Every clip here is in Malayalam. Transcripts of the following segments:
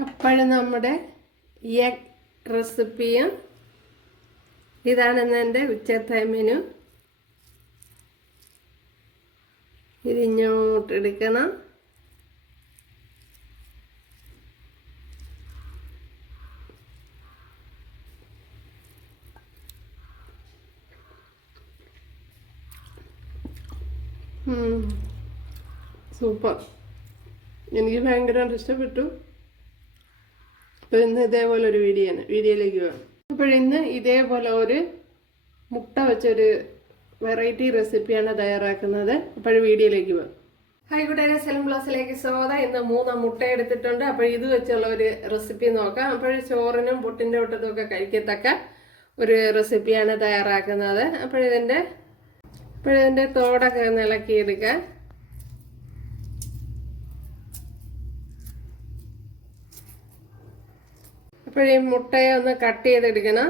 അപ്പോഴും നമ്മുടെ എഗ് റെസിപ്പിയും ഇതാണെന്ന് എൻ്റെ ഉച്ചത്തെ മെനു. ഇതിങ്ങോട്ടെടുക്കണം. സൂപ്പർ, എനിക്ക് ഭയങ്കരമായിട്ട് ഇഷ്ടപ്പെട്ടു. അപ്പോൾ ഇന്ന് ഇതേപോലെ ഒരു വീഡിയോയിലേക്ക് പോകാം. അപ്പോഴിന്ന് ഇതേപോലെ ഒരു മുട്ട വെച്ചൊരു വെറൈറ്റി റെസിപ്പിയാണ് തയ്യാറാക്കുന്നത്. അപ്പോൾ വീഡിയോയിലേക്ക് പോകാം. ഹായ് കൂട്ടുകാരെ, സെലം ബ്ലോസിലേക്ക് സ്വാഗതം. ഇന്ന് 3 മുട്ട എടുത്തിട്ടുണ്ട്. അപ്പോൾ ഇത് വെച്ചുള്ള ഒരു റെസിപ്പി നോക്കാം. അപ്പോൾ ചോറിനും പുട്ടിൻ്റെ ഒട്ടത്തും ഒക്കെ കഴിക്കത്തക്ക ഒരു റെസിപ്പിയാണ് തയ്യാറാക്കുന്നത്. അപ്പോഴിതിൻ്റെ തോടൊക്കെ ഒന്ന് ഇളക്കിയെടുക്കാം. അപ്പോഴീ മുട്ടയെ ഒന്ന് കട്ട് ചെയ്തെടുക്കണം.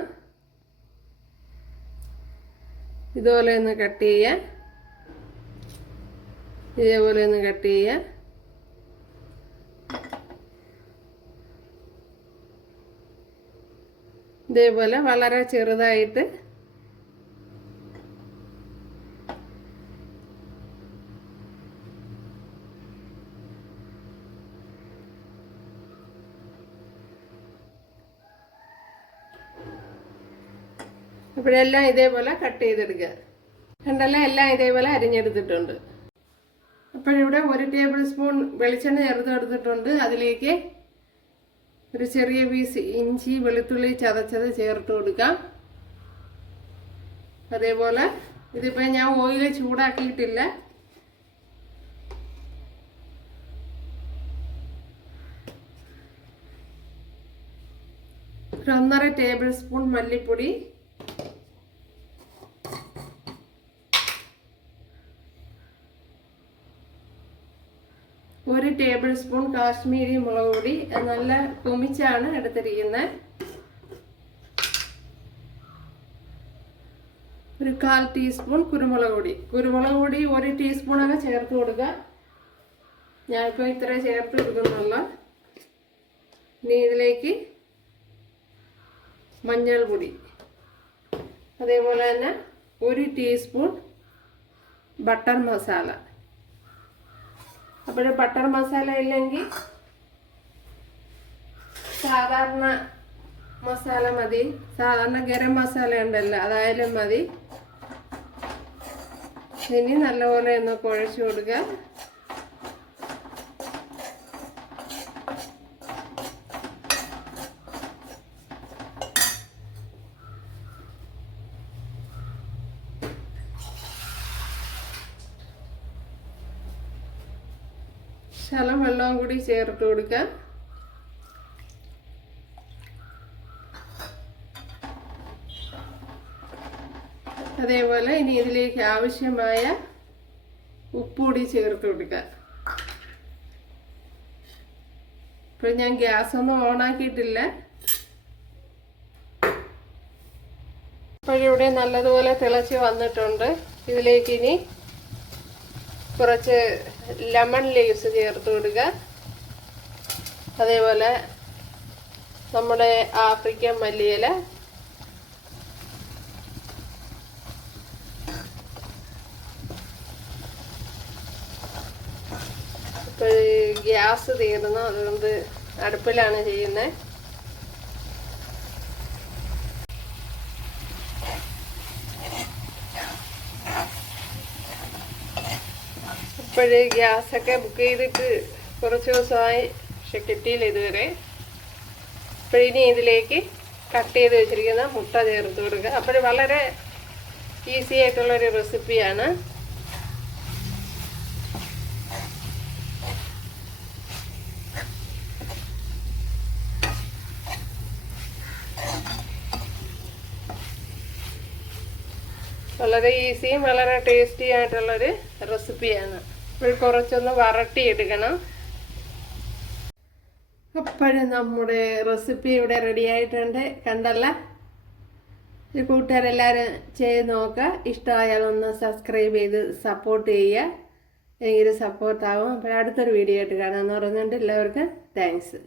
ഇതുപോലെ ഒന്ന് കട്ട് ചെയ്യാം. ഇതേപോലെ ഒന്ന് കട്ട് ചെയ്യാം. ഇതേപോലെ വളരെ ചെറുതായിട്ട് അപ്പോഴെല്ലാം ഇതേപോലെ കട്ട് ചെയ്തെടുക്കുക. കണ്ടല്ലോ, എല്ലാം ഇതേപോലെ അരിഞ്ഞെടുത്തിട്ടുണ്ട്. അപ്പോഴിവിടെ 1 ടേബിൾ സ്പൂൺ വെളിച്ചെണ്ണ ചേർത്തെടുത്തിട്ടുണ്ട്. അതിലേക്ക് ഒരു ചെറിയ പീസ് ഇഞ്ചി വെളുത്തുള്ളി ചതച്ചത് ചേർത്ത് കൊടുക്കാം. അതേപോലെ ഇതിപ്പോൾ ഞാൻ ഓയിൽ ചൂടാക്കിയിട്ടില്ല. ഒരു 1.5 ടേബിൾ സ്പൂൺ മല്ലിപ്പൊടി, ഒരു ടേബിൾ സ്പൂൺ കാശ്മീരി മുളക് പൊടി. നല്ല കുമിച്ചാണ് എടുത്തിരിക്കുന്നത്. ഒരു 1/4 ടീസ്പൂൺ കുരുമുളക് പൊടി. കുരുമുളക് പൊടി 1 ടീസ്പൂണൊക്കെ ചേർത്ത് കൊടുക്കുക. ഞാനിപ്പോൾ ഇത്രേ ചേർത്ത് കൊടുക്കുന്നുള്ളൂ. ഇനി ഇതിലേക്ക് മഞ്ഞൾപ്പൊടി, അതേപോലെ തന്നെ 1 ടീസ്പൂൺ ബട്ടർ മസാല. അപ്പോൾ ബട്ടർ മസാല ഇല്ലെങ്കിൽ സാധാരണ മസാല മതി. സാധാരണ ഗരം മസാല ഉണ്ടല്ലോ, അതായാലും മതി. ഇനി നല്ലപോലെ ഒന്ന് കുഴച്ച് കൊടുക്കുക. ശകലം വെള്ളം കൂടി ചേർത്ത് കൊടുക്കാം. അതേപോലെ ഇനി ഇതിലേക്ക് ആവശ്യമായ ഉപ്പുകൂടി ചേർത്ത് കൊടുക്കുക. ഇപ്പോൾ ഞാൻ ഗ്യാസൊന്നും ഓണാക്കിയിട്ടില്ല. ഇപ്പോഴിവിടെ നല്ലതുപോലെ തിളച്ച് വന്നിട്ടുണ്ട്. ഇതിലേക്ക് ഇനി കുറച്ച് ലെമൺ ലീവ്സ് ചേർത്ത് കൊടുക്കുക. അതേപോലെ നമ്മുടെ ആഫ്രിക്കൻ മല്ലിയില, ഇപ്പോൾ ഗ്യാസ് തീർന്നു, അതുകൊണ്ട് അടുപ്പിലാണ് ചെയ്യുന്നത്. ഇപ്പോഴേ ഗ്യാസൊക്കെ ബുക്ക് ചെയ്തിട്ട് കുറച്ച് ദിവസമായി, പക്ഷെ കിട്ടിയില്ല ഇതുവരെ. ഇപ്പോഴിനി ഇതിലേക്ക് കട്ട് ചെയ്ത് വെച്ചിരിക്കുന്ന മുട്ട ചേർത്ത് കൊടുക്കുക. അപ്പോൾ വളരെ ഈസി ആയിട്ടുള്ളൊരു റെസിപ്പിയാണ്. വളരെ ഈസിയും വളരെ ടേസ്റ്റി ആയിട്ടുള്ളൊരു റെസിപ്പിയാണ്. ഇപ്പോൾ കുറച്ചൊന്ന് വരട്ടിയെടുക്കണം. അപ്പോഴും നമ്മുടെ റെസിപ്പി ഇവിടെ റെഡി ആയിട്ടുണ്ട്. കണ്ടല്ല, ഈ കൂട്ടുകാരെല്ലാവരും ചെയ്ത് നോക്കുക. ഇഷ്ടമായാലൊന്ന് സബ്സ്ക്രൈബ് ചെയ്ത് സപ്പോർട്ട് ചെയ്യുക. എനിക്കൊരു സപ്പോർട്ടാവും. അപ്പോൾ അടുത്തൊരു വീഡിയോ ആയിട്ട് കാണാമെന്ന് പറയുന്നുണ്ട്. എല്ലാവർക്കും താങ്ക്സ്.